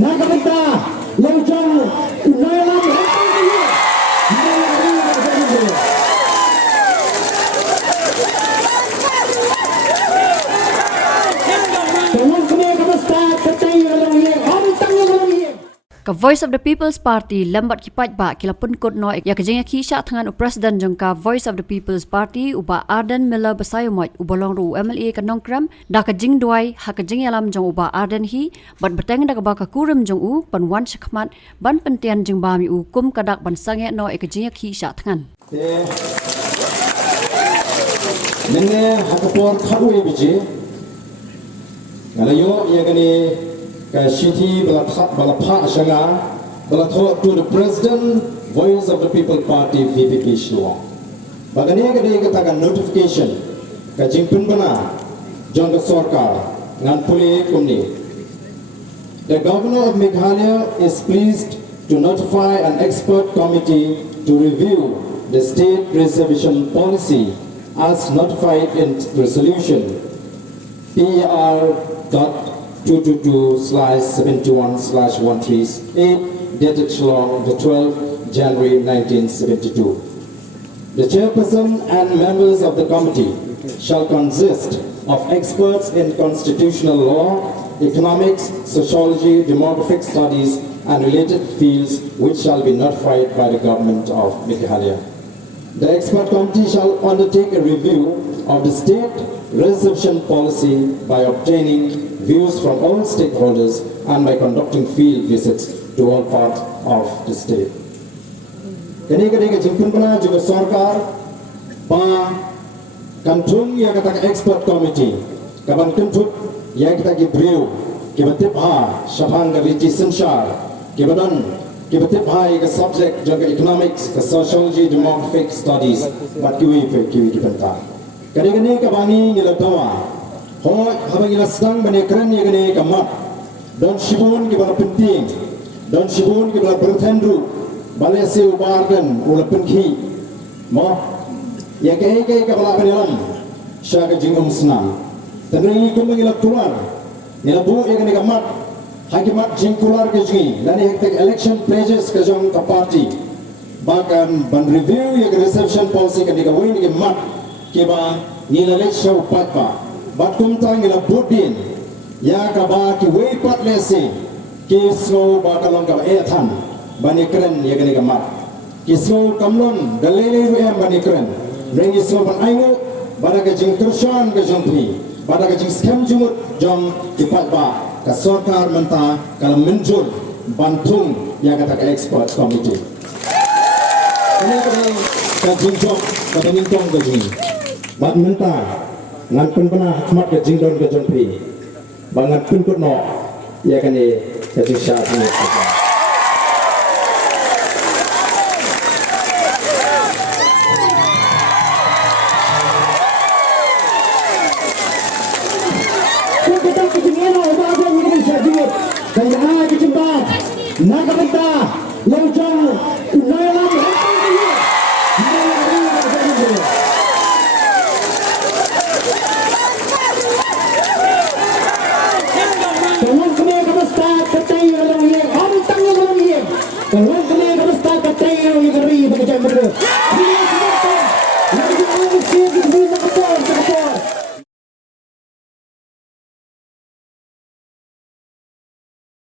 Nakamita yang jang unayalam Ka Voice of the People's Party lambat kipat ba kila pynkut no ya kajeng ki sha thngan president jong ka Voice of the People's Party uba Ardent Miller basayomot ubolong ru MLA ka nongkram da kajeng duai ha kajeng yalam jong uba Ardent hi bat beteng da ba ka Kurim jong u pan wan shakmat ban Pyntian jong ba mi u kum kadak ban sange no kajeng ki sha thngan nene hakapor kharwe biji ngalayo ya gani Kashiti balapha shanga balatho to the president Voice of the People Party VPP Shillong. Bagani gade katakan notification ka jingpun bana John Sarkar ngan puli kumni. The governor of Meghalaya is pleased to notify an expert committee to review the state reservation policy as notified in resolution PER.222/71/138 dated Shillong the 12th January 1972. The chairperson and members of the committee shall consist of experts in constitutional law, economics, sociology, demographic studies and related fields which shall be notified by the government of Meghalaya. The expert committee shall undertake a review of the state reservation policy by obtaining views from all stakeholders and by conducting field visits to all parts of the state. Kani-kani jingpun bana juga sarkar pa kantung ya kata expert committee kaban kentut ya kita gibriu kibatip ha shapang gariti senshar kibadan kibatip ha ya subject jaga economics sociology demographic studies bat kiwi kibanta kani-kani kabani ngilatawa ho habang ila sedang bani keren ya gani kamat don shibun kibala penting don shibun kibala bertendru balesi ubarkan ula penkhi mo ya kai kabala banilam syaga jingum senang tanri kumang ila keluar ila bu ya gani kamat hakimat jing keluar ke jingi dan hektek election pledges ke jong ka party bahkan ban review ya reception policy kan diga win ke mat kiba nila leksha upatpa bat kumtang ila budin ya ka ba ki wei pat lesi ki so ba kalong ka ethan bani kren ya gani kamat ki so kamlon dalele ru em bani kren rengi so ban aingu bada ka jing tershan ka jongpi bada ka jing scam jumut jong ki patba ka sarkar menta kala menjur bantung ya kata ka expert committee ini ka jing jong ka bani tong ka jing bat menta ngan penpana khmat ka jing don ka jongpi bangat pynkut no ya kan ni ka jing shah ni Nakamita yang jang unayalam Tolong kami kamusta katay orang yang orang tangga orang yang tolong kami kamusta katay orang yang beri bekerja berdua